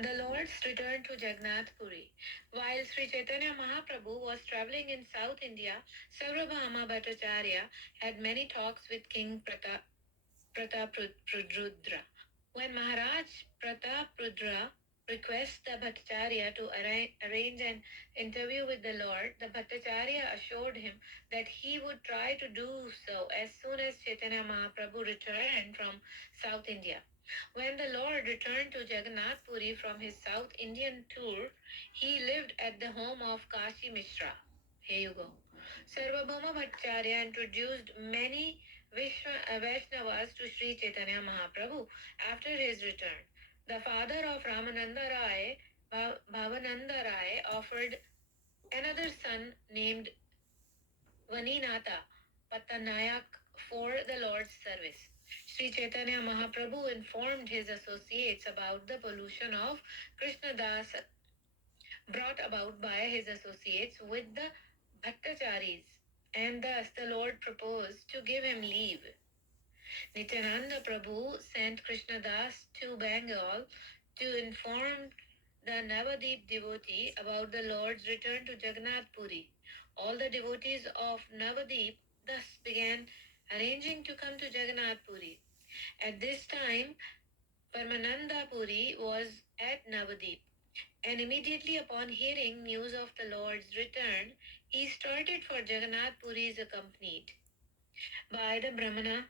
The Lord's return to Jagannath Puri. While Sri Chaitanya Mahaprabhu was traveling in South India, Sarvabhauma Bhattacharya had many talks with King Prataprudra. When Maharaj Prataprudra requests the Bhattacharya to arrange an interview with the Lord, the Bhattacharya assured him that he would try to do so as soon as Chaitanya Mahaprabhu returned from South India. When the Lord returned to Jagannath Puri from his South Indian tour, he lived at the home of Kashi Mishra. Here you go. Sarvabhauma Bhattacharya introduced many Vaishnavas to Sri Chaitanya Mahaprabhu after his return. The father of Ramananda Rai, Bhavananda Rai, offered another son named Vaninatha Patanayak for the Lord's service. Sri Chaitanya Mahaprabhu informed his associates about the pollution of Krishnadas brought about by his associates with the Bhattacharis, and thus the Lord proposed to give him leave. Nityananda Prabhu sent Krishnadas to Bengal to inform the Navadip devotee about the Lord's return to Jagannath Puri. All the devotees of Navadip thus began arranging to come to Jagannath Puri. At this time, Paramananda Puri was at Navadip, and immediately upon hearing news of the Lord's return, he started for Jagannath Puri accompanied by the Brahmana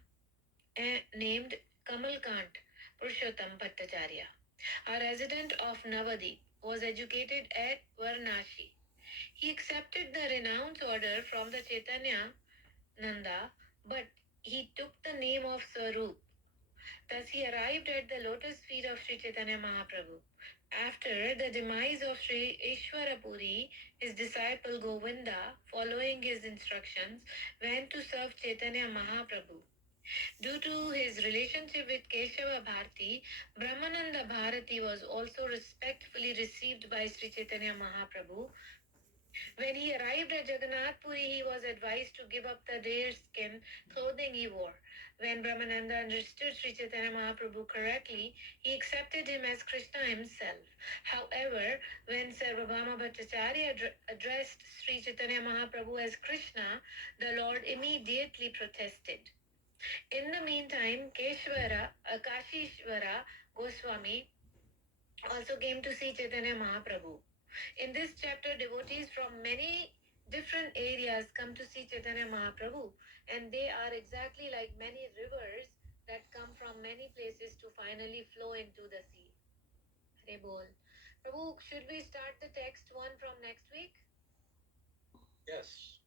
named Kamalkant Purushottam Bhattacharya. A resident of Navadip, was educated at Varnashi. He accepted the renounce order from the Chaitanya Nanda, but he took the name of Swarup. Thus he arrived at the lotus feet of Sri Chaitanya Mahaprabhu. After the demise of Sri Ishwarapuri, his disciple Govinda, following his instructions, went to serve Chaitanya Mahaprabhu. Due to his relationship with Keshava Bharati, Brahmananda Bharati was also respectfully received by Sri Chaitanya Mahaprabhu. When he arrived at Jagannath Puri, he was advised to give up the deerskin clothing he wore. When Brahmananda understood Sri Chaitanya Mahaprabhu correctly, he accepted him as Krishna himself. However, when Sarvabhauma Bhattacharya addressed Sri Chaitanya Mahaprabhu as Krishna, the Lord immediately protested. In the meantime, Kashishvara Goswami also came to see Chaitanya Mahaprabhu. In this chapter, devotees from many different areas come to see Chaitanya Mahaprabhu, and they are exactly like many rivers that come from many places to finally flow into the sea. Hare Bol. Prabhu, should we start the text one from next week? Yes.